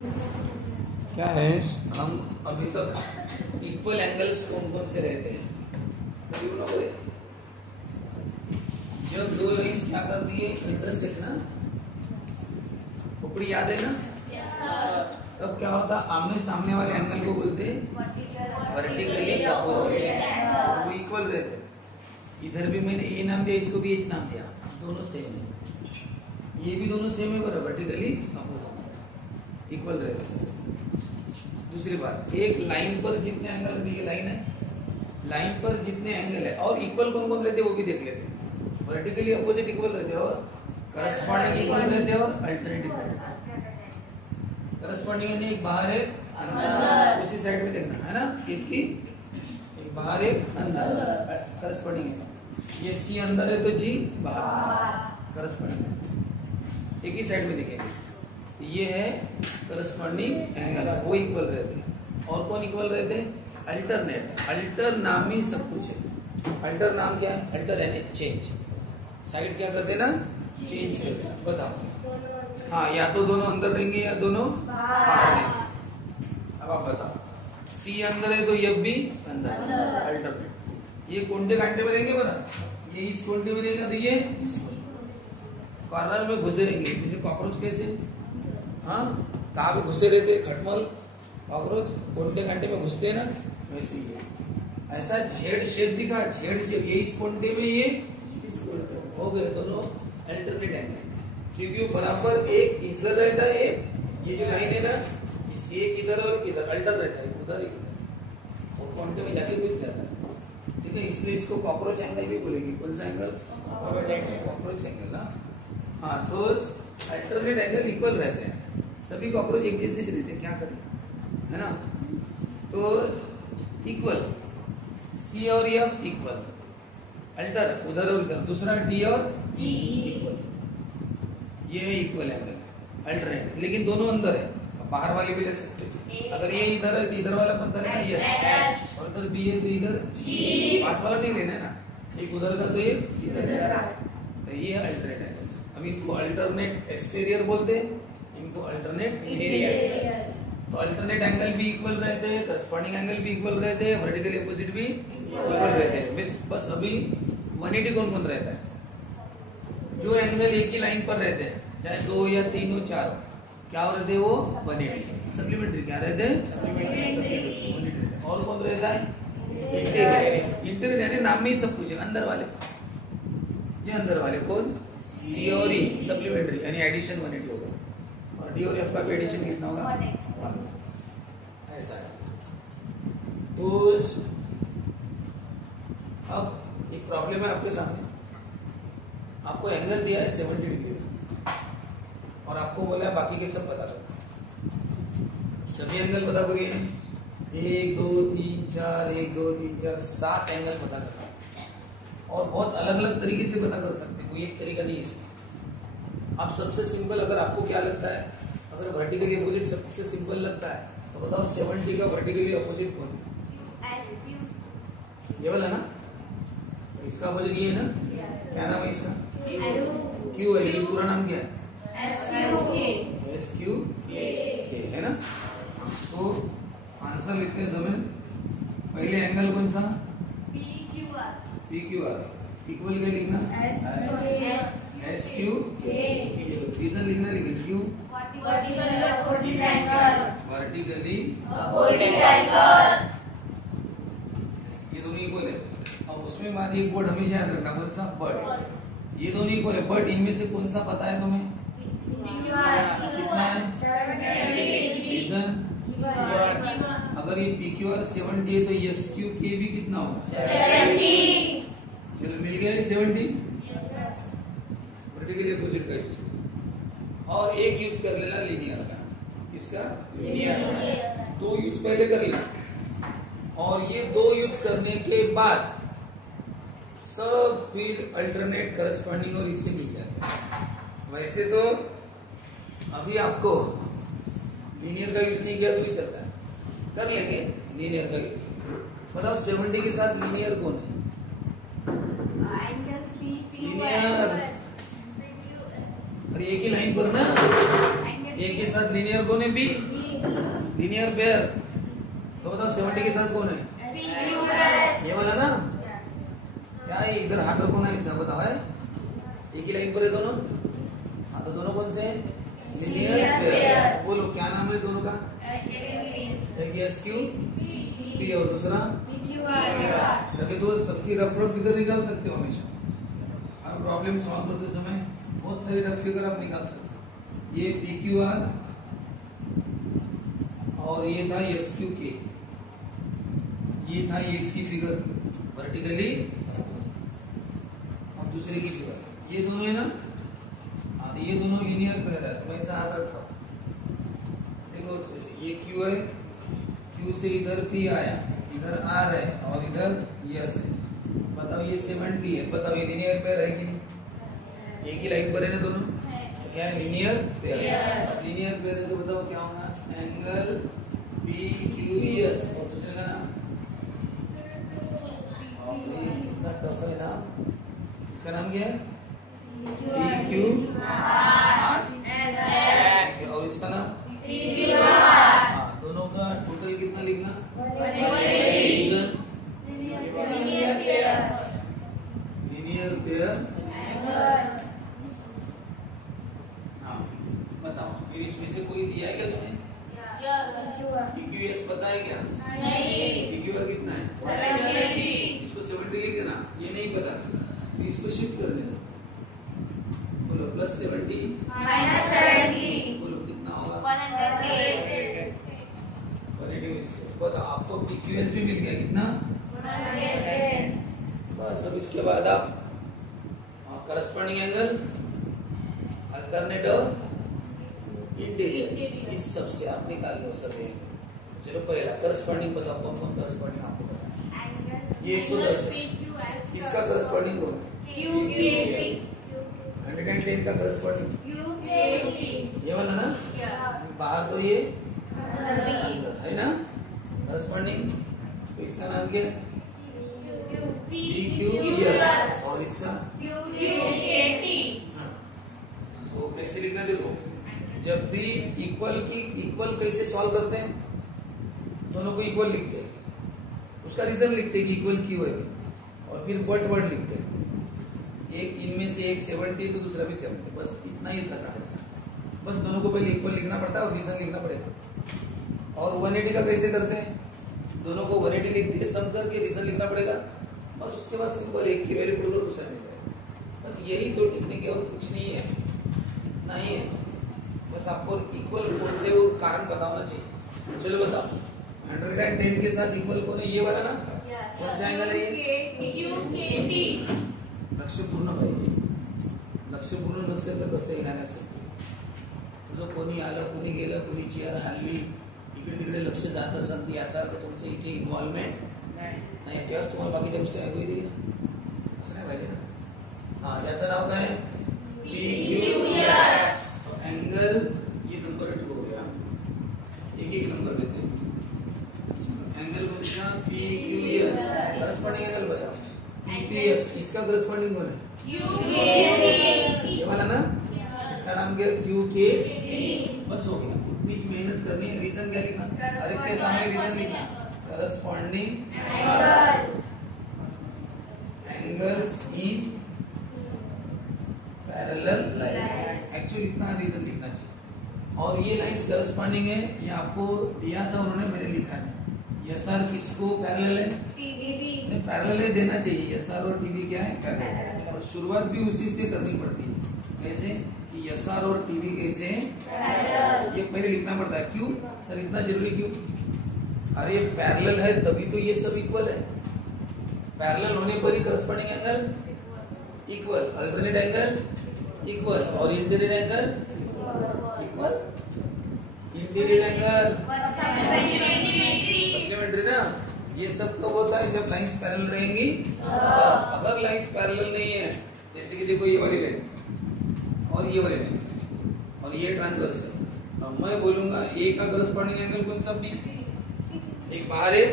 क्या है? हम अभी तक इक्वल एंगल्स कौन कौन से रहते हैं जब दो लाइंस क्या करती है इंटरसेक्ट ना, ऊपरी याद है ना? तब क्या होता, आमने सामने वाले एंगल को बोलते वर्टिकली अपोजिट, वो इक्वल रहते। इधर भी मैंने ए नाम दिया, इसको भी एच नाम दिया, दोनों सेम है। ये भी दोनों सेम है, बराबर वर्टिकली अपोजिट इक्वल रहते। दूसरी बात, एक लाइन पर जितने एंगल, ये लाइन है, लाइन पर जितने एंगल है और इक्वल कौन कौन रहते हैं वो भी देख लेते हैं। वर्टिकली अपोजिट इक्वल रहते हैं और करस्पॉन्डिंग इक्वल रहते हैं और अल्टरनेटिव करस्पॉन्डिंग यानी एक बाहर है अंदर, उसी साइड में देखना है ना, एक बाहर एक अंदर करस्पॉन्डिंग है। ये सी अंदर है तो जी बाहर करस्पॉन्डिंग है, एक ही साइड में देखेंगे। ये है करस्पॉन्डिंग एंगल, वो इक्वल रहते हैं। और कौन इक्वल रहते हैं? अल्टरनेट। अल्टर नाम ही सब कुछ है। अल्टर नाम क्या है? अल्टर यानी चेंज, साइड क्या कर देना, चेंज कर देना। बताओ, हाँ, या तो दोनों अंदर रहेंगे या दोनों बाहर रहेंगे। अब आप बताओ, सी अंदर है तो ये भी अंदर, अल्टरनेट। ये कोंटे कांटे में रहेंगे, बना ये इस कोंटे में रहेगा तो ये कॉर्नर में घुसे रहेंगे, जैसे कॉकरोच कैसे, हाँ, कहाँ पे घुसे रहते, खटमल कॉकरोच कोंटे कांटे में घुसते ना, वैसे ही ऐसा झेड शेप दिखा, झेड शेप, ये इस कोंटे में, ये इस कोंटे में, हो गए दोनों अल्टरनेट एंगल। क्योंकि बराबर एक इधर रहता है, ये जो लाइन है ना, इस एक इधर और इधर अल्टर रहता है, उधर एक इधर, और कोंटे में जाके घुस जाता है। ठीक है, इसलिए इसको कॉकरोच एंगल भी बोलेंगे। कौन सा एंगल? कॉकरोच एंगल ना। हाँ, तो अल्टरनेट एंगल इक्वल रहते हैं, सभी कॉकरोच एक जैसे ही रहते हैं, क्या करें, है ना। तो इक्वल, सी और एफ इक्वल, अल्टर उधर और इधर, दूसरा डी और ई इक्वल, ये है इक्वल एंगल अल्टरनेट। लेकिन दोनों अंदर है, बाहर वाले भी ले सकते हैं। अगर ये इधर है तो इधर वाला पत्थर है ना, ये और इधर बी है तो इधर जी, पास वाला नहीं लेना है ना, एक उधर का तो एक इधर का, तो ये है अल्टरनेट एंगल। अब इनको अल्टरनेट एक्सटीरियर बोलते हैं, इनको अल्टरनेट इंटीरियर। तो अल्टरनेट एंगल भी इक्वल रहते हैं, करस्पॉन्डिंग एंगल भी इक्वल रहते हैं, वर्टिकली अपोजिट भी इक्वल रहते हैं। बस अभी 180 कौन कौन रहता है? जो एंगल एक ही लाइन पर रहते हैं, चाहे 2 या 3 हो 4 हो, क्या रहते हैं वो? 180। सप्लीमेंट्री क्या रहते हैं? और कौन रहता है? इंटीरियर। इंटीरियर यानी नाम में ही सब कुछ है, अंदर वाले, ये अंदर वाले कौन? सी और ई सप्लीमेंट्री यानी एडिशन 180 होगा, और डी और एफ का भी एडिशन कितना होगा? ऐसा है। तो अब एक प्रॉब्लम है आपके सामने, आपको एंगल दिया है 70 डिग्री और आपको बोला है बाकी के सब पता करो। सभी एंगल पता करिए, 1 2 3 4, 1 2 3 4 7 एंगल पता करना, और बहुत अलग अलग तरीके से पता कर सकते हैं, कोई एक तरीका नहीं है। अब सबसे सिंपल, अगर आपको क्या लगता है, अगर वर्टिकली अपोजिट सबसे सिंपल लगता है तो बताओ 70 का वर्टिकली अपोजिट कौन है? ये वाला ना, इसका अपोजिट ये है ना, क्या नाम है इसका? क्यू है। ये पूरा नाम क्या है? SQ है ना। तो आंसर लिखते समय पहले एंगल कौन सा? PQR। इक्वल क्या लिखना? SQ। रीजन लिखना, लेकिन क्यों? वर्टिकली ये दोनों इक्वल है। अब उसमें बाद एक वर्ड हमेशा याद रखना, कौन सा? बट। ये दोनों इक्वल है, बट इनमें से कौन सा पता है तुम्हें? कितना है? रीजन, अगर ये PQR 70 है तो SQK भी कितना होगा? 70। चलो मिल गया 70, वर्टिकली अपोजिट का यूज। और एक यूज कर लेना लीनियर का। किसका? लीनियर। 2 यूज पहले कर लेना, और ये 2 यूज करने के बाद सब फिर अल्टरनेट, करस्पॉन्डिंग और इससे मिल जाता है। वैसे तो अभी आपको लीनियर का यूज नहीं किया तो भी चलता है, कर लेंगे लीनियर का यूज। बताओ 70 के साथ लीनियर कौन है? लीनियर, अरे एक ही लाइन पर ना, ए के साथ लीनियर कौन है? B, linear pair. तो बताओ 70 के साथ कौन है? ये वाला ना। क्या है? इधर हाथ रखो ना, ऐसा बताओ है। एक ही लाइन पर है दोनों। हाँ तो दोनों कौन से हैं? Linear pair. बोलो क्या नाम है दोनों का? एक एस क्यू पी और दूसरा लगे। तो सबकी रफ फिगर निकाल सकते हो हमेशा। हर प्रॉब्लम सॉल्व करते समय बहुत सारी रफ फिगर आप निकाल सकते हो। ये पी क्यू आर और ये था एस क्यू के। ये था एक्स की फिगर वर्टिकली और दूसरे की फिगर। ये दोनों है ना। हाँ ये दोनों लीनियर पेयर है। तो ऐसा हाथ रखा देखो अच्छे से। ये क्यू है, क्यू से इधर पी आया, इधर आर है और इधर यस है। बताओ ये 70 है। बताओ ये लीनियर पेयर है कि नहीं? एक ही लाइन पर है ना दोनों। तो क्या है? Linear pair. लीनियर पेयर है तो बताओ क्या होगा? एंगल पी क्यू एस और दूसरे का नाम कितना टफ है ना। इसका नाम क्या है? पी क्यू आर और इसका नाम हाँ। दोनों का टोटल कितना लिखना? Linear pair. हाँ बताओ फिर इसमें से कोई दिया है क्या तुम्हें? PQS पता है क्या? PQR कितना है? इसको 70 लिख देना। ये नहीं पता तो इसको शिफ्ट कर देना। बोलो +70 बोलो कितना होगा? 180। बताओ आपको PQS भी मिल गया कितना? 110। बस अब इसके बाद आप करस्पॉन्डिंग एंगल, अल्टरनेट और इंटीरियर, इस सब से आप निकाल लो सभी एंगल। चलो पहला करस्पॉन्डिंग बताओ कौन कौन करस्पॉन्डिंग आपको पता है? ये 110 है। इसका करस्पॉन्डिंग कौन है? 110 का करस्पॉन्डिंग ये वाला ना। बाहर तो ये है ना करस्पॉन्डिंग। तो इसका नाम क्या है? PQS और इसका तो कैसे लिखना देखो। जब भी इक्वल कैसे सॉल्व करते हैं? दोनों को इक्वल लिखते हैं, उसका रीजन लिखते हैं कि इक्वल क्यों है और फिर बट वर्ड लिखते हैं। एक इनमें से एक 70 तो दूसरा भी 70। बस इतना ही करना पड़ता है। बस दोनों को पहले इक्वल लिखना पड़ता है और रीजन लिखना पड़ेगा। और 180 का कैसे करते हैं? दोनों को 180 लिख दिए सम करके रीजन लिखना पड़ेगा। बस उसके बाद सिंपल एक की वैल्यू पुट करो दूसरा मिल जाएगा। बस यही दो टेक्निक है और कुछ नहीं है, इतना ही है। बस आपको इक्वल कौन से वो कारण बताना चाहिए। चलो बताओ 110 के साथ इक्वल कौन है? ये वाला ना। कौन सा एंगल है ये? लक्ष्यपूर्ण पाहिजे। लक्ष्यपूर्ण नसेल तर कसं येणार असेल? तुझं कोणी आलं, कोणी गेलं, कोणी चेअर हल्ली, इकडे तिकडे लक्ष जात असेल याचा अर्थ तुमचं इथे इन्व्हॉल्वमेंट नाही, तेव्हाच तुम्हाला बाकीच्या गोष्टी ऐकू येतील असं नाही पाहिजे ना। हाँ याचं नाव काय? PQS। एंगल ये नंबर 2 हो गया। एक नंबर देते हैं। एंगल कौन सा? PQS। करस्पॉन्डिंग एंगल बताओ। PQS। इसका करस्पॉन्डिंग कौन है? ये वाला ना। इसका नाम क्या? QK। बस हो गया। उतनी मेहनत करनी है। रीजन क्या लिखना? अरे के सामने रीजन लिखना। Corresponding angles in parallel lines. Actually इतना रीजन लिखना चाहिए। और ये लाइंस करस्पॉन्डिंग है, ये आपको दिया था उन्होंने, मैंने लिखा है। SR किसको पैरेलल है? TVB। पैरेलल है देना चाहिए। SR और TV क्या है? पैरेलल। और शुरुआत भी उसी से करनी पड़ती है। कैसे कि SR और TV कैसे है? पैरेलल। ये पहले लिखना पड़ता है। क्यों सर इतना जरूरी क्यों? अरे पैरेलल है तभी तो ये सब इक्वल है। पैरेलल होने पर ही corresponding angle equal, alternate angle equal और interior angle equal. Interior angle supplementary ना। ये सब कब होता है? जब लाइंस पैरेलल रहेंगी। अगर लाइंस पैरेलल नहीं है, जैसे कि देखो ये वाली लाइन और ये वाली लाइन और ये ट्रांसवर्स है। अब मैं बोलूंगा ए का करस्पॉन्डिंग एंगल कौन सा? बी। एक बाहर है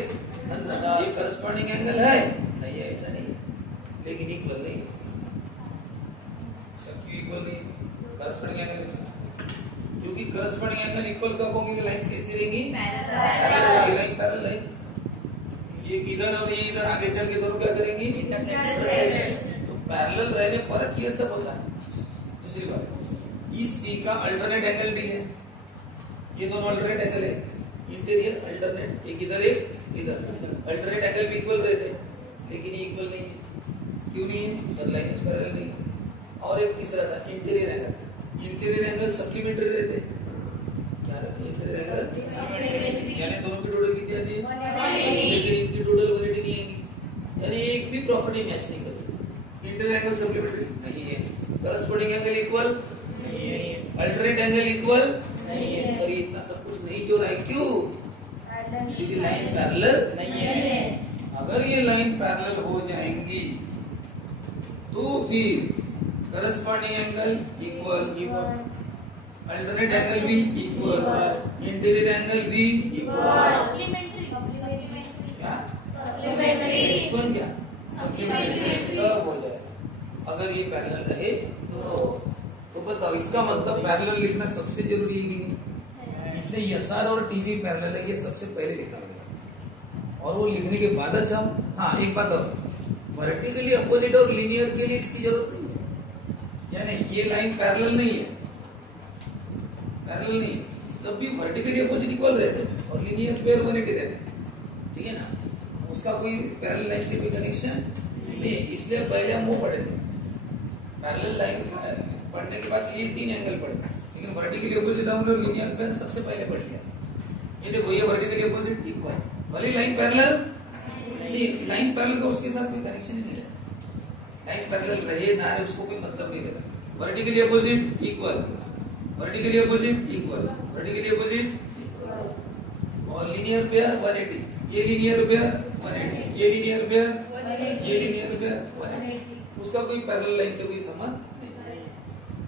अंदर। ये करस्पॉन्डिंग एंगल है नहीं है? ऐसा नहीं है, लेकिन इक्वल नहीं है। सब क्यों इक्वल नहीं? करस्पॉन्डिंग एंगल क्यों क्योंकि करस्पॉन्डिंग एंगल इक्वल कब होंगे, लाइंस कैसी रहेंगी, लाइन पैरेलल लाइन। ये इधर और ये इधर आगे चल के दोनों क्या करेंगी, तो पैरेलल रहने पर ये सब होता है। दूसरी बात, इस सी का अल्टरनेट एंगल डी है, ये दोनों अल्टरनेट एंगल है, इंटीरियर अल्टरनेट, एक इधर एक इधर, अल्टरनेट एंगल भी इक्वल रहते हैं, लेकिन ये इक्वल नहीं है। क्यों नहीं है, सर लाइन इज पैरेलल नहीं है। और एक तीसरा था interior angle, interior angle supplementary रहते, क्या रहते हैं इंटीरियर एंगल, यानी दोनों की टोटल कितनी आती है, लेकिन इनकी टोटल 180 नहीं आएगी, यानी एक भी प्रॉपर्टी मैच नहीं करती। इंटीरियर एंगल सप्लीमेंट्री नहीं है, करस्पॉन्डिंग एंगल इक्वल नहीं है, अल्टरनेट एंगल इक्वल नहीं है। सर इतना सब कुछ नहीं जो रहा है, क्यों, क्योंकि लाइन पैरेलल नहीं है। अगर ये लाइन पैरेलल हो जाएंगी तो फिर corresponding angle equal, alternate angle भी इक्वल, इंटीरियर एंगल भी इक्वल, सप्लीमेंट्री सब हो जाए अगर ये पैरेलल रहे तो बताओ, इसका मतलब पैरेलल लिखना सबसे जरूरी है। इसमें एसआर और टीवी पैरेलल है, ये सबसे पहले लिखना पड़ेगा, और वो लिखने के बाद अच्छा। हाँ एक बात और, वर्टिकली अपोजिट और लीनियर के लिए इसकी जरूरत नहीं है, यानी ये लाइन पैरेलल नहीं है, पैरेलल नहीं, तब भी वर्टिकली अपोजिट इक्वल रहते हैं और लीनियर पेयर 180 रहते हैं, ठीक है ना। उसका कोई पैरेलल लाइन से कोई कनेक्शन नहीं है, इसलिए पहले हम वो पढ़े थे। पैरेलल लाइन पढ़ने के बाद ये 3 एंगल पढ़े, लेकिन वर्टिकली अपोजिट हम लोग लीनियर पेयर सबसे पहले पढ़ लिया। ये देखो, ये वर्टिकली अपोजिट इक्वल, भले लाइन पैरेलल नहीं, लाइन पैरेलल का उसके साथ कोई कनेक्शन ही नहीं रहता, लाइन पैरेलल रहे ना रहे उसको कोई मतलब नहीं रहता। Vertically opposite equal, vertically opposite equal, vertically opposite और लीनियर पेयर 180, ये लीनियर पेयर 180, ये लीनियर पेयर, ये लीनियर पेयर 180, उसका कोई पैरेलल लाइन से कोई संबंध नहीं।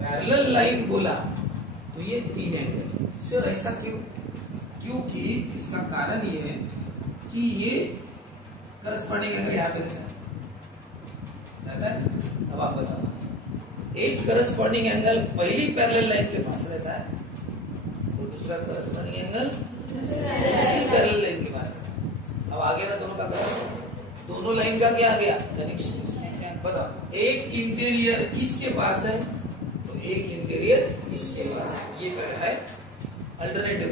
पैरेलल लाइन बोला तो ये 3 एंगल, सर ऐसा क्यों, क्योंकि इसका कारण ये है कि ये करस्पॉन्डिंग एंगल यहाँ पे रहता है। अब आप बताओ, एक करस्पॉन्डिंग एंगल पहली पैरेलल लाइन के पास रहता है, तो दूसरा करस्पॉन्डिंग एंगल दूसरी पैरेलल लाइन के पास रहता है। अब आगे ना दोनों का कनेक्शन, दोनों लाइन का क्या आ गया कनेक्शन, बताओ। एक इंटीरियर इसके पास है तो एक इंटीरियर इसके पास है, ये पैरेलल है अल्टरनेटिव,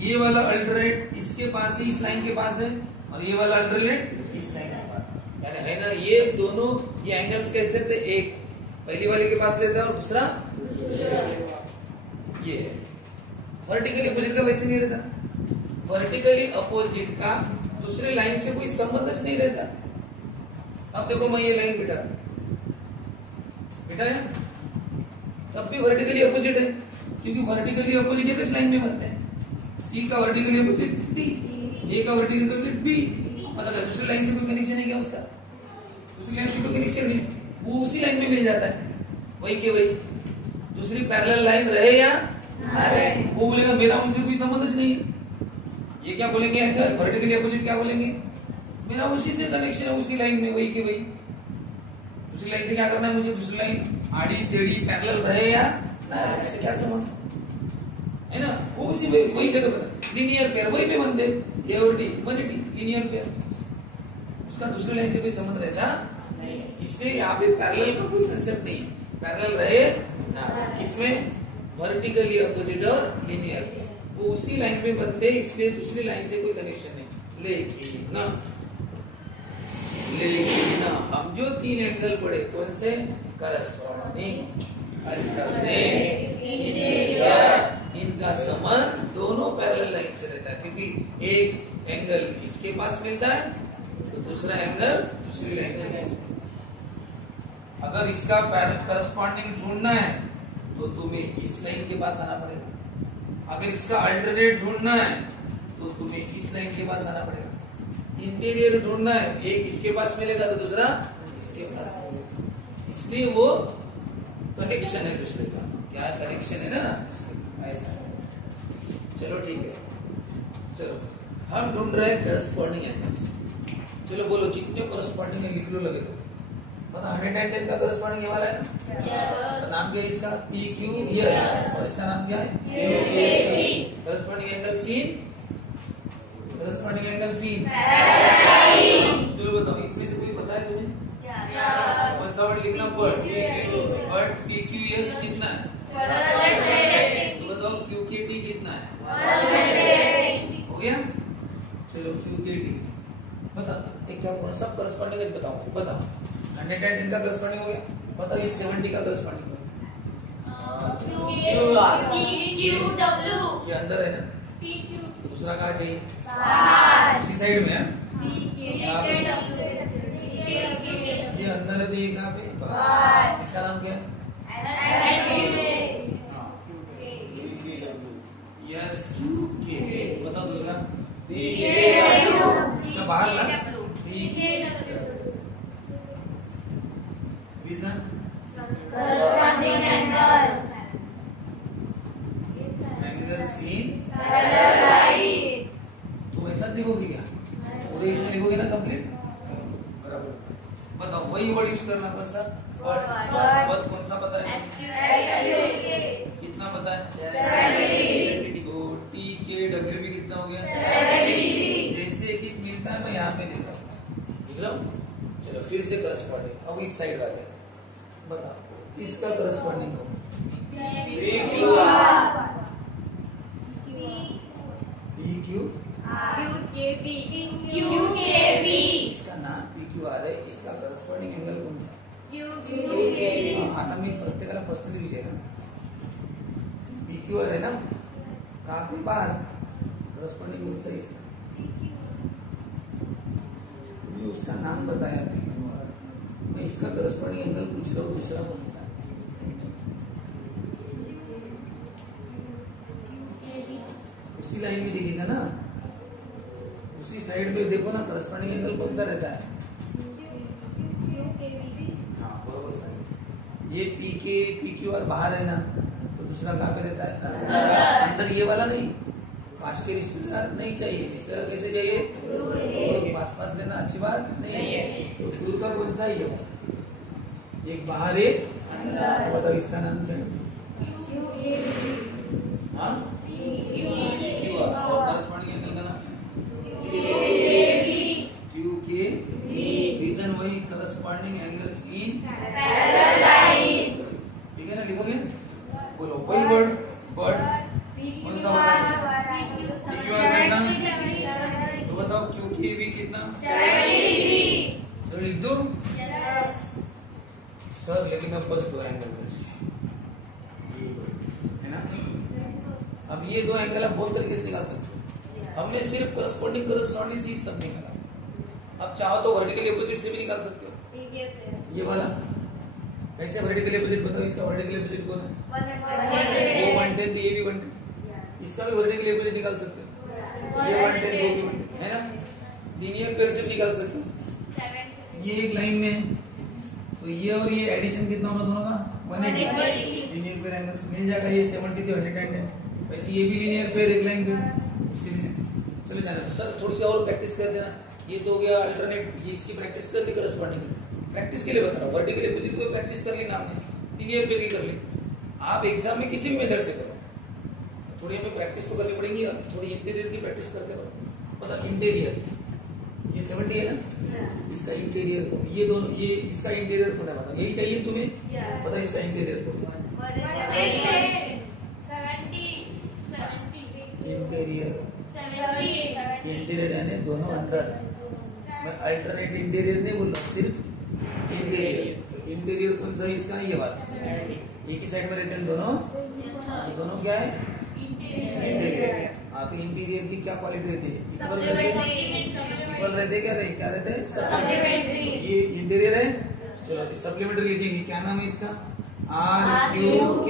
ये वाला अल्टरनेट इसके पास ही इस लाइन के पास है, और ये वाला अल्टरनेट इस लाइन के पास, यानी है ना, ये दोनों ये एंगल्स कैसे थे, एक पहली वाले के पास रहता है और दूसरा ये है। वर्टिकली अपोजिट का वैसे नहीं रहता, वर्टिकली अपोजिट का दूसरे लाइन से कोई संबंध नहीं रहता। अब देखो मैं ये लाइन बिठा है, तब भी वर्टिकली अपोजिट है, क्योंकि वर्टिकली अपोजिट एक लाइन में बनते हैं। सी का वर्टिकली अपोजिट डी, ए का वर्टिकली अपोजिट बी, मतलब दूसरी लाइन से कोई कनेक्शन है क्या उसका, दूसरी लाइन से कोई कनेक्शन नहीं, वो उसी लाइन में मिल जाता है, वही के वही। दूसरी पैरेलल लाइन रहे या ना रहे, वो बोलेगा मेरा उनसे कोई संबंध नहीं है। ये क्या बोलेंगे एंगल वर्टिकली अपोजिट, क्या बोलेंगे, मेरा उसी से कनेक्शन है, उसी लाइन में, वही के वही। दूसरी लाइन से क्या करना है मुझे, दूसरी लाइन आड़ी टेढ़ी पैरेलल रहे या ना रहे, उससे क्या संबंध है ना, वो उसी वही जगह पर। लीनियर पेयर वही पे बनते, ए और डी 180 लीनियर पेयर, उसका दूसरी लाइन से कोई संबंध रहता नहीं, इसलिए यहाँ पे पैरेलल का कोई कंसेप्ट नहीं है, पैरेलल रहे ना, इसमें वर्टिकली अपोजिट और लीनियर पेयर वो उसी लाइन में बनते, इसलिए दूसरी लाइन से कोई कनेक्शन नहीं। लेकिन हम जो 3 एंगल पढ़े कौन से, करस्पॉन्डिंग, अल्टरनेट, इनका संबंध दोनों पैरेलल लाइन से रहता है, क्योंकि एक एंगल इसके पास मिलता है तो दूसरा एंगल दूसरी लाइन में। अगर इसका करस्पॉन्डिंग ढूंढना है तो तुम्हें इस लाइन के पास आना पड़ेगा, अगर इसका अल्टरनेट ढूंढना है तो तुम्हें इस लाइन के पास आना पड़ेगा, इंटीरियर ढूंढना है एक इसके पास मिलेगा तो दूसरा इसके पास, इसलिए वो कनेक्शन है दूसरे का, क्या कनेक्शन है ना, ऐसा। चलो ठीक है, चलो हम ढूंढ रहे हैं करस्पॉन्डिंग एंगल्स। चलो बोलो जितने करस्पॉन्डिंग है लिख लो, लगे तो मतलब 110 का करस्पॉन्डिंग ये वाला है ना। तो नाम क्या है इसका? PQS। और इसका नाम क्या है? QKP। Corresponding angle seen, corresponding angle seen. चलो बताओ, इसमें से कोई पता है तुम्हें? कौन सा वर्ड लिखना? बट। बट PQS कितना है? तो बताओ QKT कितना है? हो गया? चलो QKT बता, एक क्या सब करस्पॉन्डिंग बताओ, बताओ। 110 का करस्पॉन्डिंग हो गया, बताओ ये 70 का करस्पॉन्डिंग हो गया। ये अंदर है ना, दूसरा कहाँ चाहिए? इसी साइड में है। ये अंदर है तो ये कहाँ पे? इसका नाम क्या है? Yes QK। बताओ दूसरा? इसका बाहर ना विजन एंगल सीन। तो ऐसा लिखोगे क्या? पूरे इसमें लिखोगे ना कंप्लीट? बराबर। बताओ वही वर्ड यूज करना। कौन सा वर्ड? कौन सा पता है? कितना पता है? तो TKW भी कितना हो गया? जैसे एक मिलता है मैं यहाँ पे लिख रहा हूँ, लिख रहा हूँ। चलो फिर से करस्पॉन्डिंग, अब इस साइड वाले बताओ, इसका करस्पॉन्डिंग हो PQ। इसका नाम PQR है, इसका करस्पॉन्डिंग एंगल कौन सा? आता मी प्रत्येकाला पर्सनली विचार PQR है ना, कहाँ पे? बाहर। करस्पॉन्डिंग कौन सा इसका? उसका नाम बताया PQR, मैं इसका करस्पॉन्डिंग एंगल पूछ रहा हूँ, दूसरा कौन सा? उसी लाइन में दिखेगा ना, उसी साइड पे देखो ना, करस्पॉन्डिंग एंगल कौन सा रहता है? हाँ बराबर सही। ये PQR बाहर है ना, तो दूसरा कहाँ पे रहता है? अंदर। ये वाला नहीं, पास के रिश्तेदार नहीं चाहिए। रिश्तेदार कैसे चाहिए? तो पास पास लेना अच्छी बात नहीं है। तो दूर का कौन सा? ये एक बाहर एक अंदर। बताओ इसका नाम क्या है? हाँ करस्पॉन्डिंग एंगल का नाम QK। रीजन वही, करस्पॉन्डिंग एंगल सीन। ठीक है ना, लिखोगे? बोलो वही वर्ड। बट कौन सा बताओ? PQR कितना? तो बताओ QK भी कितना? 70। चलो लिख दो सर, लेकिन अब बस 2 एंगल बचे है ना। अब ये 2 एंगल आप बहुत तरीके से निकाल सकते हो। हमने सिर्फ करस्पॉन्डिंग से सब निकाला। अब चाहो तो वर्टिकल अपोजिट से भी निकाल सकते हो। ये वाला कैसे वर्टिकल अपोजिट? बताओ इसका वर्टिकल अपोजिट कौन है? वो 110, तो ये भी 110। इसका भी वर्टिकल अपोजिट निकाल सकते हो। ये 110, वो भी 110 है ना। लीनियर पेयर से भी निकाल सकते हो। ये एक लाइन में, तो ये और ये एडिशन कितना होगा दोनों का? 180। लीनियर पेयर एंगल मिल जाएगा। ये 70 to 110। वैसे ये भी लीनियर पेयर एक लाइन पे, इसीलिए चलो जाना। सर थोड़ी सी और प्रैक्टिस कर देना। ये तो हो गया अल्टरनेट, ये इसकी प्रैक्टिस कर ली करस्पॉन्डिंग। प्रैक्टिस के लिए बता रहा हूँ। वर्टिकल अपोजिट को प्रैक्टिस कर लेना आपने, लीनियर पेयर की कर ली। आप एग्जाम में किसी भी मेथड से करो, थोड़ी हमें प्रैक्टिस तो करनी पड़ेगी। अब थोड़ी इंटीरियर की प्रैक्टिस करते रहो। मतलब इंटीरियर ये 70 है ना, इसका इंटीरियर को, ये दोनों, ये इसका इंटीरियर को ना बताओ, यही चाहिए तुम्हें? पता इसका इंटीरियर को? इंटीरियर यानी दोनों अंदर। मैं अल्टरनेट इंटीरियर नहीं बोल रहा, सिर्फ इंटीरियर। इंटीरियर कौन सा? इसका ये बात, एक ही साइड में रहते हैं दोनों। दोनों क्या है? इंटीरियर। हाँ तो इंटीरियर की क्या क्वालिटी रहती है? इक्वल रहते क्या रहते? क्या रहते हैं? सप्लीमेंट्री। ये इंटीरियर है। चलो सप्लीमेंट्री लिखेंगे। क्या नाम है इसका? RQK।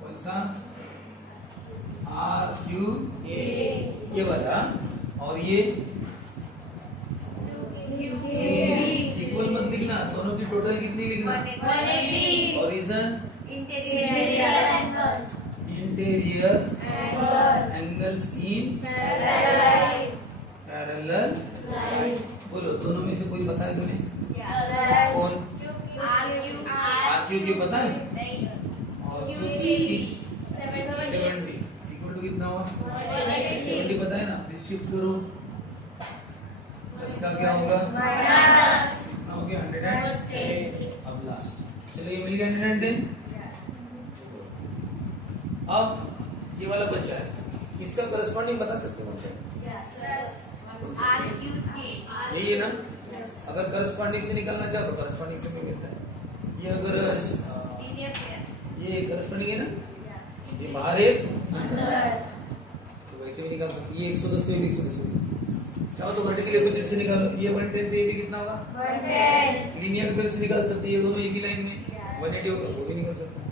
कौन सा? RQK ये वाला। और ये इक्वल मत लिखना, दोनों की टोटल कितनी लिखना? 180। और reason interior angles in parallel. बोलो दोनों में से कोई पता है तुम्हें? कौन? RQ की पता है? और QP की 70 इक्वल टू कितना हुआ? 70 पता है ना? फिर शिफ्ट करो, इसका क्या होगा? कितना हो गया? 110। अब लास्ट, चलो ये मिल गया 110। अब ये वाला बचा है, इसका करस्पॉन्डिंग बता सकते हो? यही है ना? अगर करस्पॉन्डिंग से निकलना चाहो तो करस्पॉन्डिंग से भी मिलता है। ये अगर ये करस्पॉन्डिंग है ना, ये बाहर है तो वैसे भी निकाल सकते। ये 110 तो ये भी 110 होगा। चाहो तो वर्टिकल अपोजिट से निकालो। ये 110 तो ये भी कितना होगा? 110। लीनियर बेल से निकाल सकते, ये दोनों एक ही लाइन में 180 होगा, वो भी निकल सकता है।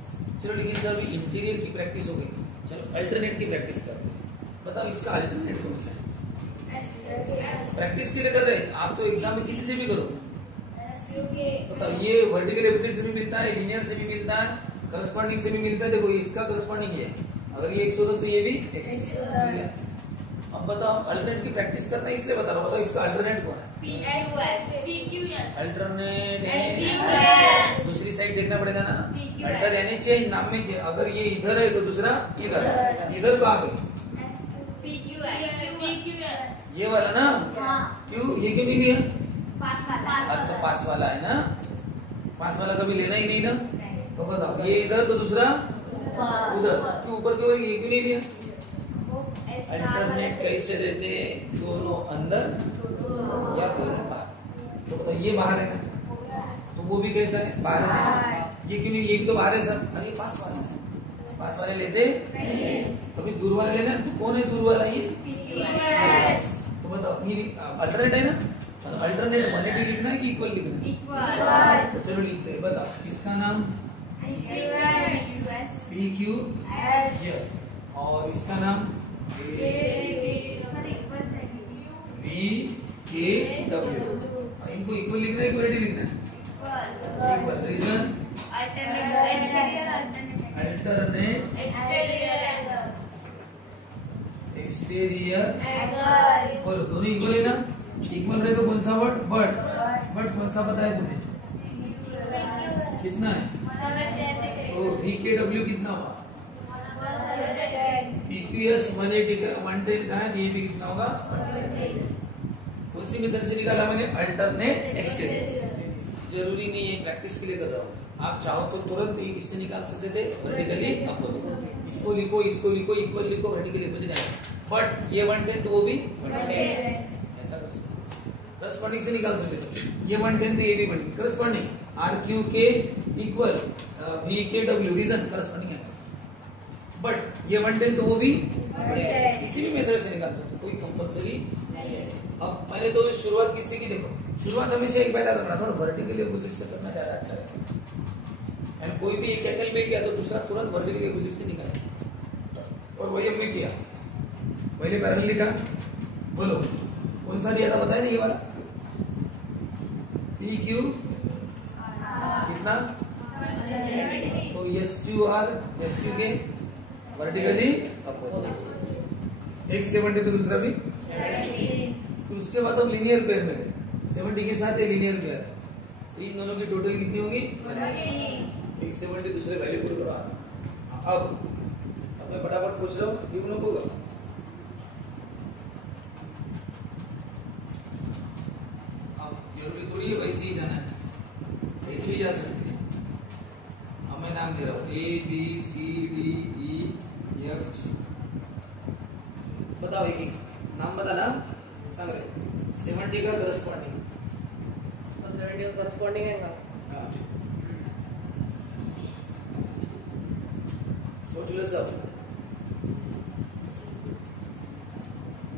चलो लेकिन सर अभी इंटीरियर की प्रैक्टिस हो गई, चलो अल्टरनेट की प्रैक्टिस करते हैं। बताओ इसका अल्टरनेट कौन सा है? प्रैक्टिस के लिए कर रहे हैं आप, तो एग्जाम में किसी से भी करो। बताओ ये वर्टिकल अपोजिट से भी मिलता है, लीनियर से भी मिलता है, करस्पॉन्डिंग से भी मिलता है। देखो इसका करस्पॉन्डिंग है, अगर ये 110 तो ये भी 110। अब बताओ अल्टरनेट की प्रैक्टिस करना है इसलिए बता रहा हूँ। बताओ इसका अल्टरनेट कौन है? अल्टरनेट दूसरी साइड देखना पड़ेगा ना। अल्टर यानी चेंज, नाम में चेंज। अगर ये इधर है तो दूसरा इधर, इधर कहाँ पे? ये वाला ना? क्यों? ये क्यों नहीं लिया? तो पास वाला है ना, पास वाला कभी लेना ही नहीं ना। तो बताओ ये इधर तो दूसरा उधर, क्यों ऊपर केवल ये क्यों नहीं लिया? अल्टरनेट कैसे देते? दोनों अंदर या दोनों बाहर। तो बताओ ये बाहर है तो वो भी कैसा है? बाहर है। ये क्यों नहीं? ये भी तो बाहर है सब। अरे पास वाला है, पास वाले लेते कभी दूर वाले लेना। तो कौन है दूर वाला? ये। तो बताओ अल्टरनेट है ना, अल्टरनेट 180 लिखना है कि इक्वल लिखना है? इक्वल। चलो लिखते हैं। बताओ इसका नाम PQ यस, और इसका नाम VKW। इनको इक्वल लिखना है कि 180 लिखना है? इक्वल। Reason alternate exterior. बोलो दोनों इक्वल है ना? इक्वल रहे तो कौन सा वर्ड? बट कौन सा पता है तुम्हें? कितना है? तो VKW कितना हुआ? PQS 180 का 110 का है, ये भी कितना होगा? उसी मेथड से निकाला मैंने, अल्टरनेट एक्सटीरियर। जरूरी नहीं है, प्रैक्टिस के लिए कर रहा हूँ। आप चाहो तो तुरंत इससे निकाल सकते थे वर्टिकली अपोजिट। इसको लिखो, इसको लिखो, इक्वल लिखो, वर्टिकली अपोजिट आएगा। बट ये 110 तो वो भी 110 ऐसा कर सकते। करस्पॉन्डिंग से निकाल सकते थे। ये 110 तो ये भी 110 corresponding. RQK equal VKW, reason corresponding है। बट ये 110 तो वो भी 110। किसी भी मेथड से निकाल सकते, कोई कंपलसरी नहीं है। अब मैंने तो शुरुआत किसी की देखो, शुरुआत हमेशा एक पैदा करना, थोड़ा वर्टिकली अपोजिट से करना ज्यादा अच्छा रहेगा। एंड कोई भी एक एंगल में किया तो दूसरा तुरंत वर्टिकली अपोजिट से निकाले। और वही हमने किया, पहले पैरेलल लिखा। बोलो कौन सा दिया था? बताया नहीं ये वाला PQ कितना? तो SQ के वर्टिकली अपोजिट। एक 70 तो दूसरा भी 70। तो उसके बाद हम लीनियर पेयर में गए। 70 के साथ ये लीनियर पेयर है, तो इन दोनों की टोटल कितनी होगी? 1 70 दूसरे वैल्यू पुट करो। अब मैं फटाफट पूछ रहा हूँ, क्यों लोग होगा? अब जरूरी थोड़ी है वैसे ही जाना है, वैसे भी जा सकते हैं। अब मैं नाम दे रहा हूँ ABCDEF। बताओ एक एक नाम बताना, सांग रहे। 70 का करस्पॉन्डिंग, 70 का करस्पॉन्डिंग है। हाँ सोच लो सब।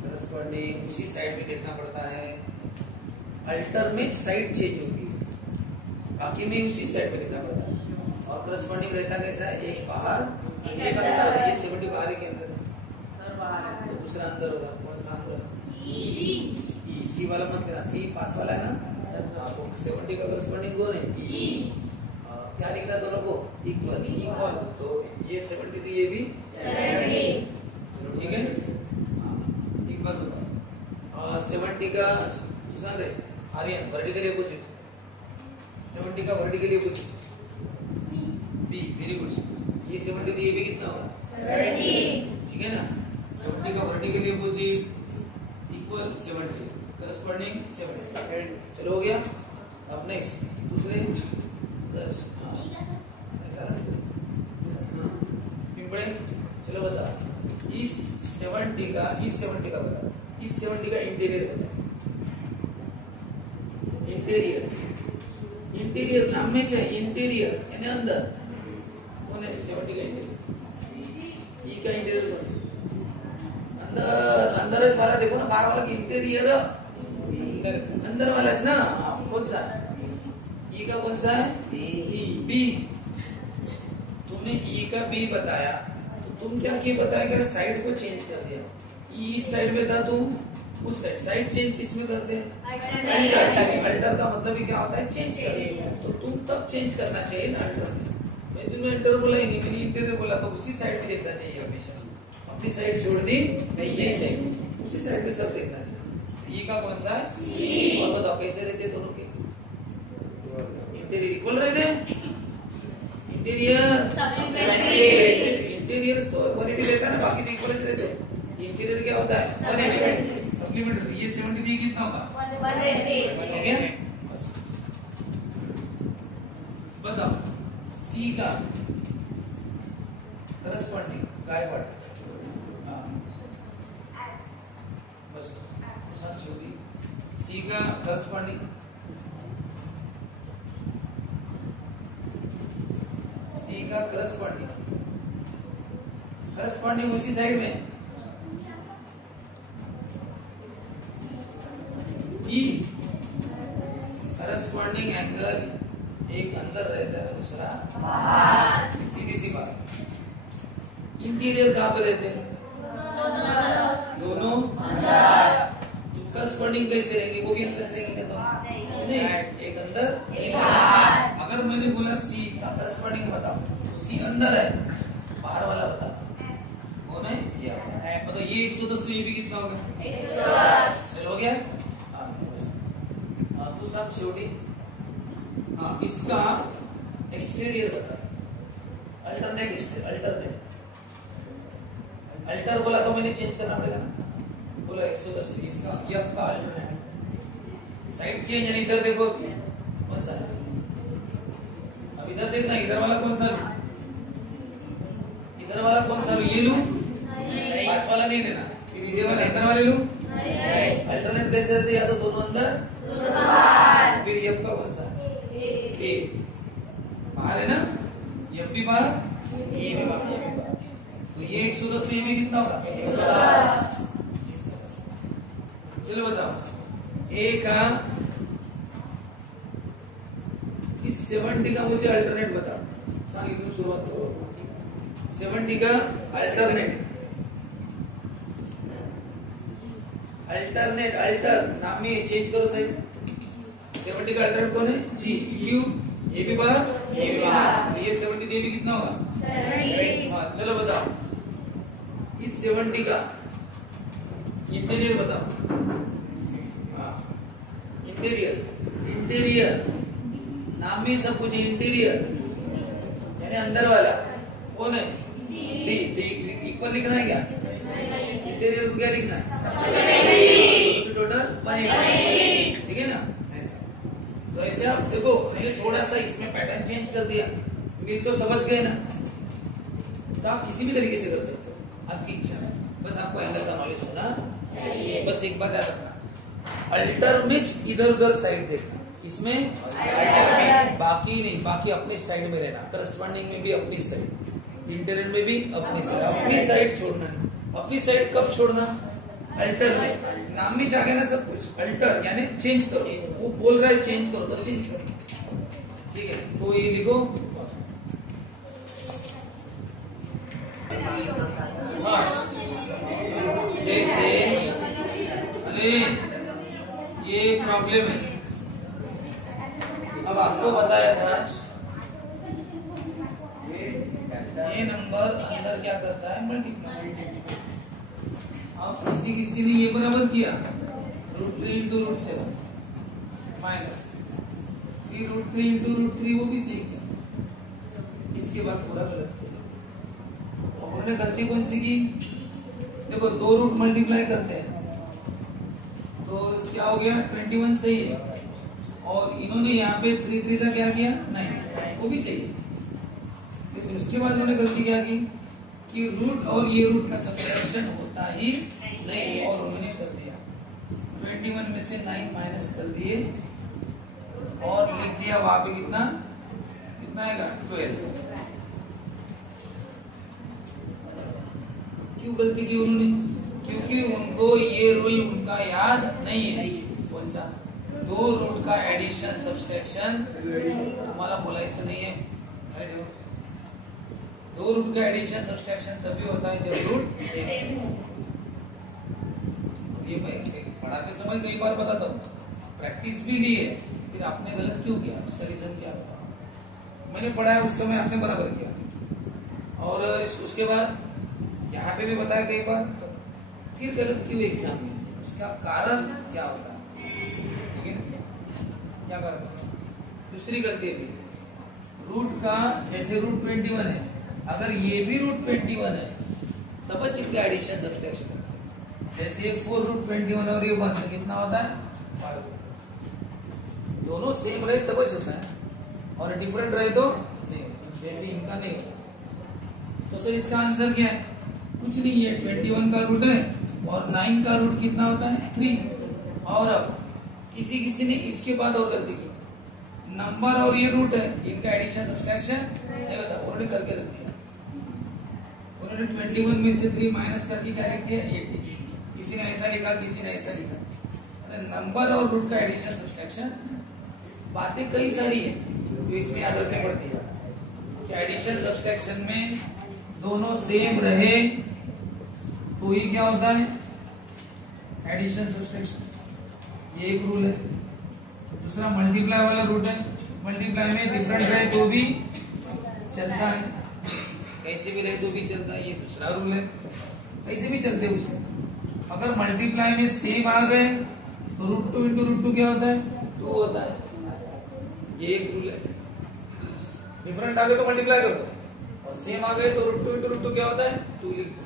करस्पॉन्डिंग उसी साइड में देखना पड़ता है, अल्टरनेट साइड चेंज होती है, बाकी में उसी साइड में देखना पड़ता है। और करस्पॉन्डिंग रहता कैसा है? एक बाहर एक अंदर। ये 70 बाहर के अंदर है, तो दूसरा अंदर होगा। कौन सा अंदर? सी वाला मत लेना, सी पास वाला है ना। 70 का करस्पॉन्डिंग कौन है? क्या लिखना दोनों को इक्वल। तो ये 70 थी, ये भी 70। चलो ठीक है, इक्वल दोनों। 70 का सांग रे आर्यन वर्टिकली अपोजिट, 70 का vertically opposite B, very good. ये 70 थी, ये भी कितना होगा 70, ठीक है ना। 70 का वर्टिकली अपोजिट इक्वल 70, करस्पॉन्डिंग 70। चलो हो गया। अब नेक्स्ट दूसरे 10, पिंपड़े। चलो बता, इस 70 का बता, इस 70 का इंटीरियर बता। इंटीरियर नाम में है, इंटीरियर यानी अंदर कौन है 70 का इंटीरियर, ई का इंटीरियर कौन है? अंदर वाला देखो ना, 12 वाला इंटीरियर अंदर वाला है ना। कौन सा ई का, कौन सा है बी। तुमने ई का बी बताया तो तुम क्या किए बताया, साइड को चेंज कर दिया। ई इस साइड में था, तुम उस साइड चेंज किस में करते हैं, अल्टर। अल्टर का मतलब ही क्या होता है, चेंज कर। तो तुम तब चेंज करना चाहिए ना अल्टर में। मैं तुमने अल्टर बोला ही नहीं, मैंने इंटीरियर बोला, तो उसी साइड में देखना चाहिए हमेशा। अपनी साइड छोड़नी नहीं चाहिए, उसी साइड में सब देखना चाहिए। ई का कौन सा है, और बताओ कैसे रहते दोनों के इंटीरियर इक्वल रहते। इंटीरियर तो 180 रहता है ना, बाकी तो इक्वल रहते। इंटीरियर क्या होता है 180 सप्लीमेंट्री। ये 70 कितना होगा 180। हो गया। बस बताओ सी का करस्पॉन्डिंग काय पार्ट, बस समझ होगी। सी का करस्पॉन्डिंग, सी का करस्पॉन्डिंग उसी साइड में ई। करस्पॉन्डिंग एंगल एक अंदर रहता है, दूसरा बाहर, सीधी सी बात। इंटीरियर कहाँ पे रहते हैं, दोनों अंदर। तो करस्पॉन्डिंग कैसे रहेंगे, वो भी अंदर से रहेंगे तो नहीं, एक अंदर एक बाहर। अगर मैंने बोला सी का करस्पॉन्डिंग बताओ, तो सी अंदर है, बाहर वाला बता वो नहीं ये मतलब ये 110, तो ये भी कितना होगा 110। चलो हो गया। हाँ तो सब छोटी। हाँ इसका एक्सटीरियर बता, अल्टरनेट एक्सटीरियर, अल्टर बोला तो मैंने चेंज करना पड़ेगा ना। बोला 110, इसका एफ का अल्टरनेट साइड चेंज है। इधर देखो कौन सा, अब इधर देखना, इधर वाला कौन सा लूं, इधर वाला कौन सा लूं, ये लूं, पास वाला नहीं लेना, फिर ये वाला इधर वाले लूं। अल्टरनेट कैसे रहते, या तो दोनों अंदर फिर एफ का कौन सा ए, बाहर है ना, एफ भी बाहर ए भी बाहर। तो ये 110 में भी कितना होगा 110। चलो बताओ ए का इस 70 का मुझे अल्टरनेट बताओ। सांग इथून सुरुवात करो। 70 का अल्टरनेट, अल्टर नाम में चेंज करो साइड। 70 का अल्टरनेट कौन है, जी। क्यू ये भी बाहर, तो ये 70 ये भी कितना होगा 70। हाँ चलो बताओ इस 70 का इंटीरियर बताओ। हाँ इंटीरियर नाम में सब कुछ इंटीरियर यानी अंदर वाला कौन है, डी। इक्वल लिखना है क्या, इंटीरियर को क्या लिखना है, टोटल 180, ठीक है ना। ऐसा तो ऐसे आप देखो, मैंने थोड़ा सा इसमें पैटर्न चेंज कर दिया, मेरी तो समझ गए ना। तो आप किसी भी तरीके से कर सकते हो, आपकी इच्छा है, बस आपको एंगल का नॉलेज होना चाहिए। बस एक बात याद रखना, अल्टर में इधर उधर साइड देखना, इसमें बाकी नहीं, बाकी अपनी साइड में रहना। करस्पॉन्डिंग में भी अपनी साइड, इंटीरियर में भी अपनी साइड। अपनी साइड छोड़ना नहीं। अपनी साइड कब छोड़ना, अल्टर में। नाम में जाके ना सब कुछ अल्टर यानी चेंज करो। वो बोल रहा है चेंज करो तो चेंज करो, ठीक है। तो ये लिखो जैसे, अरे ये प्रॉब्लम है। अब आपको बताया था और अंदर क्या करता है, मल्टीप्लाई। अब किसी ने ये बराबर किया √3 इंटू √7 माइनस, फिर √3 इंटू √3 वो भी सही किया। इसके बाद पूरा गलत किया। और उन्होंने गलती कौन सी की, देखो 2 रूट मल्टीप्लाई करते हैं तो क्या हो गया 21 सही है, और इन्होंने यहाँ पे 3 3 का क्या किया 9, वो भी सही है। लेकिन उसके बाद उन्होंने गलती क्या की कि रूट और ये रूट का सब्ट्रैक्शन होता ही नहीं, और उन्होंने कर दिया 21 में से 9 माइनस कर दिए और लिख दिया वहां पे कितना आएगा 12। क्यों गलती की उन्होंने, क्योंकि उनको ये रूल उनका याद नहीं है। कौन सा, 2 रूट का एडिशन सब्ट्रैक्शन हमारा बोलायचं नहीं है। 2 रूट का एडिशन सब्ट्रैक्शन तभी होता है जब रूट सेम हो। ये मैं पढ़ाते समय कई बार बताता हूँ, प्रैक्टिस भी ली है, फिर आपने गलत क्यों किया, उसका रीजन क्या होता। मैंने पढ़ाया उस समय आपने बराबर किया, और उसके बाद यहाँ पे भी बताया कई बार, फिर गलत क्यों एग्जाम में, उसका कारण क्या होता है, ठीक है, क्या कारण। दूसरी गलती भी रूट का, जैसे √21 है, अगर ये भी √21 है तब इनका एडिशन सब्ट्रैक्शन होता है। जैसे 4 √21 और ये 1 कितना होता है 5। दोनों सेम रहे तब होता है, और डिफरेंट रहे तो नहीं, जैसे इनका नहीं होता। तो सर इसका आंसर क्या है, कुछ नहीं है, 21 का रूट है और 9 का रूट कितना होता है 3। और अब किसी ने इसके बाद और गलती की, नंबर और ये रूट है, इनका एडिशन सब्ट्रैक्शन नहीं होता, उन्होंने करके रख दिया। उन्होंने 21 में से 3 माइनस करके क्या लिख दिया 80। किसी ने ऐसा लिखा, किसी ने ऐसा लिखा। नंबर और रूट का एडिशन सब्ट्रैक्शन, बातें कई सारी है जो इसमें याद रखनी पड़ती है कि एडिशन सब्ट्रैक्शन में दोनों सेम रहे तो ही क्या होता है एडिशन सब्ट्रैक्शन। ये एक रूल है। दूसरा मल्टीप्लाई वाला रूट है, मल्टीप्लाई में डिफरेंट रहे तो भी चलता है, कैसे भी रहे तो भी चलता है, ये दूसरा रूल है। कैसे भी चलते उसमें, अगर मल्टीप्लाई में सेम आ गए तो √2 इंटू √2 क्या होता है 2 होता है, ये एक रूल है। डिफरेंट आ गए तो मल्टीप्लाई करो, और सेम आ गए तो √2 इंटू √2 क्या होता है 2 लिख दो,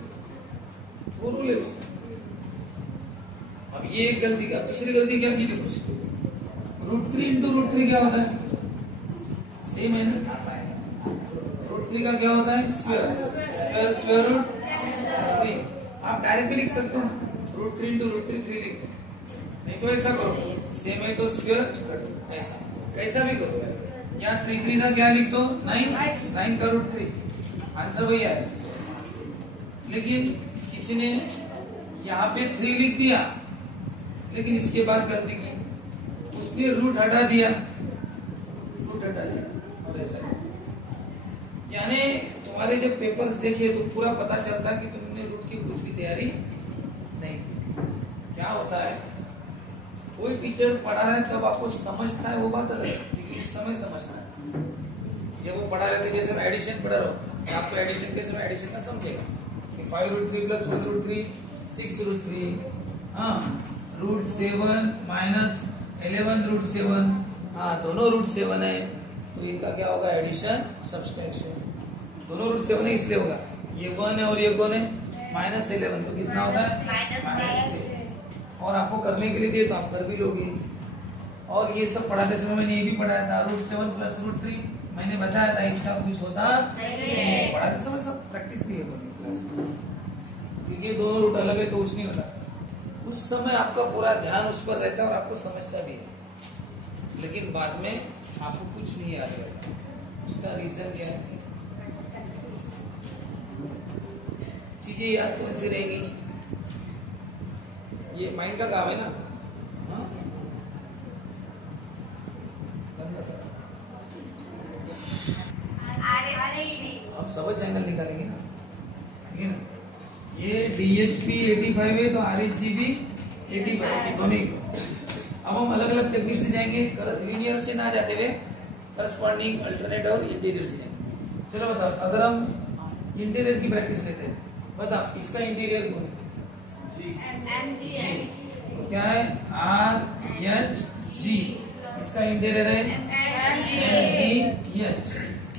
वो रूल है उसका। अब ये एक गलती का, दूसरी गलती क्या की थी कुछ, √3 इंटू √3 क्या होता है सेम है ना, √3 का क्या होता है स्क्वायर, स्क्वायर रूट 3। आप डायरेक्ट भी लिख सकते हो, √3 इंटू √3 3 लिख दो, नहीं तो ऐसा करो, सेम है तो स्क्वायर, ऐसा कैसा भी करो, या 3 3 का क्या लिख दो 9 का √3, आंसर वही आया। लेकिन किसी ने यहाँ पे 3 लिख दिया, लेकिन इसके बाद गलती की, उसने रूट हटा दिया, और ऐसा। यानी तुम्हारे जब पेपर्स देखे तो पूरा पता चलता कि तुमने रूट की कुछ भी तैयारी नहीं की। क्या होता है, कोई टीचर पढ़ा रहा है तब आपको समझता है, वो बात अलग है, लेकिन इस समय समझना है। जब वो पढ़ा रहे थे, जैसे मैं एडिशन पढ़ा रहा हूँ, आपको एडिशन कैसे, मैं एडिशन का समझेगा कि 5√3 + 1√3 6√3, हाँ √7 माइनस 11√7, हाँ दोनों √7 है, तो इनका क्या होगा एडिशन सब्ट्रैक्शन। दोनों √7 है इसलिए होगा, ये 1 है और ये कौन है -11, तो कितना होता है -3। और आपको करने के लिए दिए तो आप कर भी लोगे। और ये सब पढ़ाते समय मैंने ये भी पढ़ाया था, √7 + √3 मैंने बताया था, इसका कुछ होता नहीं, पढ़ाते समय सब प्रैक्टिस भी है क्योंकि ये दोनों रूट अलग है तो कुछ नहीं होता। उस समय आपका पूरा ध्यान उस पर रहता है और आपको समझता भी है, लेकिन बाद में आपको कुछ नहीं याद रहता। उसका रीजन क्या है, चीजें याद कौन सी रहेगी, ये माइंड का काम है ना। हाँ? अब समझ एंगल निकालेंगे ना, ठीक है ना। ये DHP 85 है तो RHG भी 85 दोनों। अब हम अलग अलग टेक्निक से जाएंगे, लीनियर से ना जाते हुए करस्पॉन्डिंग, अल्टरनेट और इंटीरियर से जाएंगे। चलो बताओ, अगर हम इंटीरियर की प्रैक्टिस लेते हैं। बता इसका इंटीरियर कौन है? तो क्या है? RH G। इसका इंटीरियर है MGH।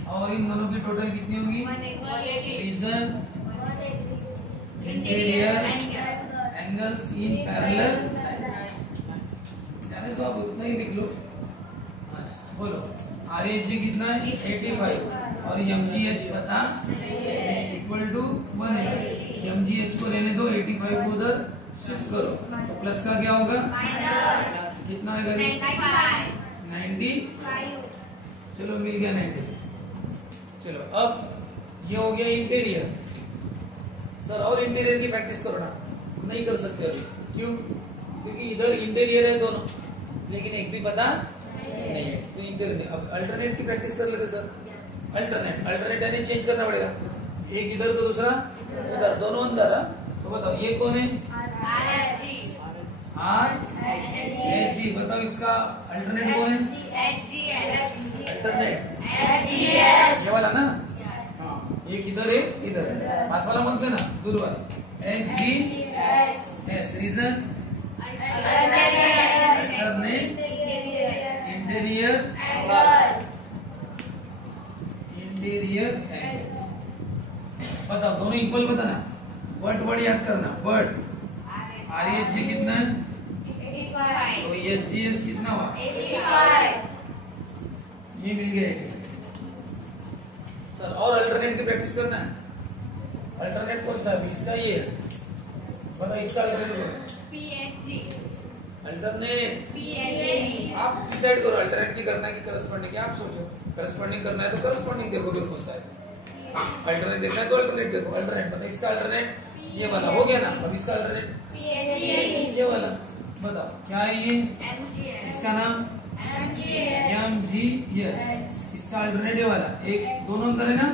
और इन दोनों की टोटल कितनी होगी? Reason interior angles in parallel. यानी तो आप उतना ही लिख लो। बोलो RH कितना है? 85 और MGH पता इक्वल टू 180। MGH को रहने दो, 85 को उधर शिफ्ट करो तो प्लस का क्या होगा? कितना है? 90। चलो मिल गया 90। चलो अब ये हो गया इंटीरियर। सर और इंटीरियर की प्रैक्टिस करो ना। नहीं कर सकते अभी। क्यों? क्योंकि इधर इंटीरियर है दोनों, लेकिन एक भी पता नहीं है। तो इंटीरियर अब अल्टरनेट की प्रैक्टिस कर लेते सर। अल्टरनेट यानी चेंज करना पड़ेगा। एक इधर तो दूसरा उधर, दोनों अंदर। तो बताओ ये कौन है? RH G। बताओ इसका अल्टरनेट कौन है? अल्टरनेट ये वाला ना। एक इधर एक इधर, पास वाला मत लेना, दूर वाला। HGS reason alternate interior angle. बताओ दोनों इक्वल बताना। वर्ड याद करना। वर्ड RH कितना है? तो HGS कितना हुआ? ये मिल गया। सर और अल्टरनेट की प्रैक्टिस करना है। अल्टरनेट कौन सा है? इसका ये है। बताओ इसका अल्टरनेट कौन है? अल्टरनेट आप डिसाइड करो अल्टरनेट की करना है कि करस्पॉन्डिंग की। आप सोचो करस्पॉन्डिंग करना है तो करस्पॉन्डिंग देखो फिर कौन सा है। अल्टरनेट देखना है तो अल्टरनेट देखो। अल्टरनेट बताओ इसका अल्टरनेट ये वाला हो गया ना। अब इसका अल्टरनेट ये वाला। बताओ क्या है ये? इसका नाम MGH। इसका अल्टरनेट ये वाला। एक दोनों अंदर है ना।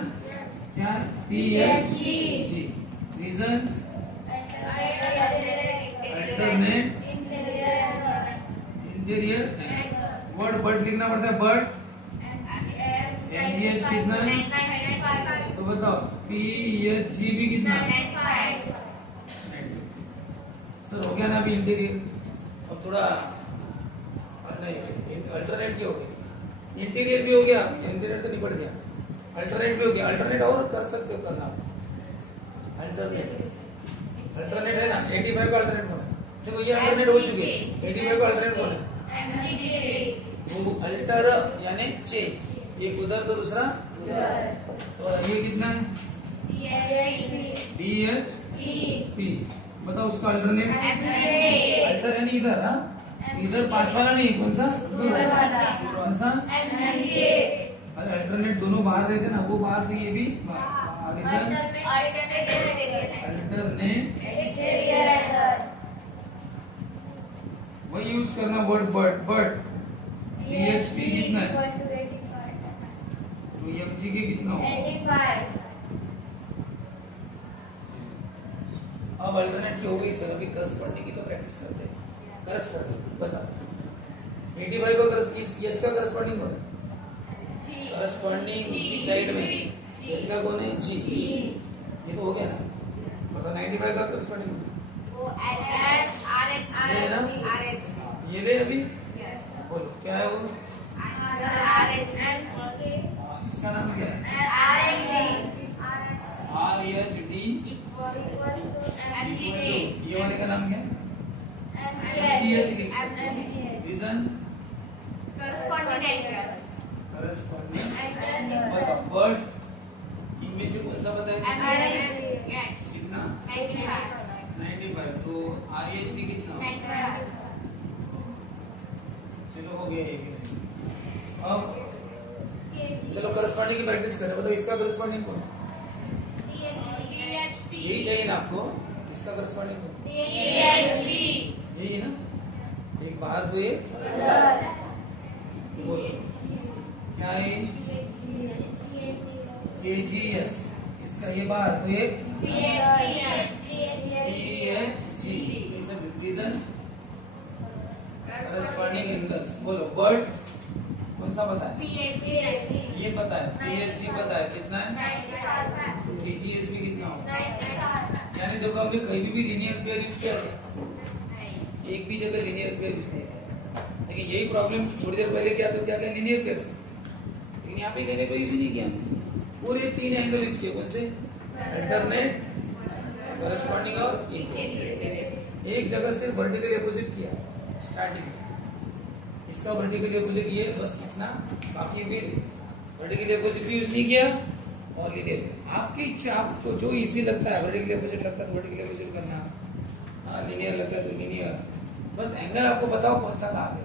क्या है? PHG। Reason alternate interior. Word बर्ड लिखना पड़ता है। बर्ड MGH कितना है? तो बताओ PHG भी कितना? सर हो गया ना अभी इंटीरियर। अब थोड़ा नहीं, अल्टरनेट भी हो गया, इंटीरियर भी हो गया। इंटीरियर तो निपट गया, अल्टरनेट भी हो गया। अल्टरनेट और कर सकते हो करना। अल्टरनेट है ना। 85 का अल्टरनेट कौन है? देखो ये अल्टरनेट हो चुके। 85 का अल्टरनेट कौन है? वो अल्टर यानी चेंज। एक उधर तो दूसरा तो ये कितना है? BHP। बताओ उसका अल्टरनेट। अल्टर यानी इधर। हाँ इधर पास वाला नहीं, कौन सा? कौन सा? अरे अल्टरनेट दोनों बाहर रहते ना, वो बाहर थे ये भी बाहर। अल्टरनेट वही यूज करना। बर्ड DHP कितना है? तो MG के कितना होगा? अब अल्टरनेट की हो गई सर। अभी करस्पॉन्डिंग की तो प्रैक्टिस करते हैं। करस्पॉन्डिंग बता 85 का H का करस्पॉन्डिंग कौन है? करस्पॉन्डिंग इसी साइड में H का कौन है? G। ये तो हो गया ना। बता 95 का करस्पॉन्डिंग ये है ना। ये ले अभी बोलो क्या है वो? इसका नाम क्या है? RHD। ये वाले का नाम क्या है? MGH लिख सकते हो। Reason corresponding. बताओ वर्ड इनमें से कौन सा बताए? कितना? 95। तो RHD कितना? चलो हो गया ये भी। अब चलो करस्पॉन्डिंग की प्रैक्टिस करें। बताओ इसका करस्पॉन्डिंग कौन? यही चाहिए ना आपको। इसका करस्पॉन्डिंग कौन? यही ना। एक बाहर तो एक बोलो क्या है? KGS। इसका ये बाहर तो एक PHG। Reason corresponding angles. बोलो वर्ड कौन सा बताए? ये पता है, PHG पता है कितना है, TGS भी कितना होगा। यानी देखो हमने कहीं भी लीनियर पेयर यूज किया है, एक भी जगह लीनियर पेयर यूज नहीं किया। लेकिन यही प्रॉब्लम थोड़ी देर पहले क्या तो क्या क्या लीनियर पेयर से, लेकिन यहाँ पे लीनियर पेयर यूज नहीं किया। पूरे 3 एंगल यूज किए, कौन से, अल्टरनेट, करस्पॉन्डिंग और एक जगह से वर्टिकल अपोजिट किया स्टार्टिंग में, इसका वर्टिकल अपोजिट ये, बस इतना। बाकी फिर वर्टिकल अपोजिट भी यूज नहीं किया और लीनियर। आपकी इच्छा, आपको जो इजी लगता है, वर्टिकल अपोजिट लगता है तो वर्टिकल अपोजिट करना, हाँ लीनियर लगता है तो लीनियर। बस एंगल आपको बताओ कौन सा कहाँ पे,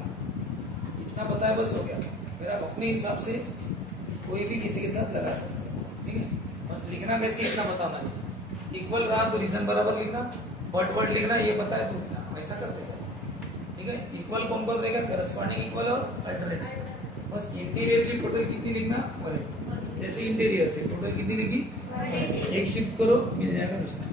इतना पता है बस हो गया। फिर आप अपने हिसाब से कोई भी किसी के साथ लगा सकते हैं, ठीक है। बस लिखना कैसे इतना बताना चाहिए, इक्वल रहा तो रीजन बराबर लिखना, बट वर्ड लिखना ये पता है तो उतना वैसा करते जाए, ठीक है। इक्वल कौन कौन रहेगा, करस्पॉन्डिंग, इक्वल और अल्टरनेटिव। बस इंटीरियर की टोटल कितनी लिखना, 180। जैसे इंटीरियर थे टोटल कितनी लिखी, एक शिफ्ट करो मिल जाएगा दूसरा।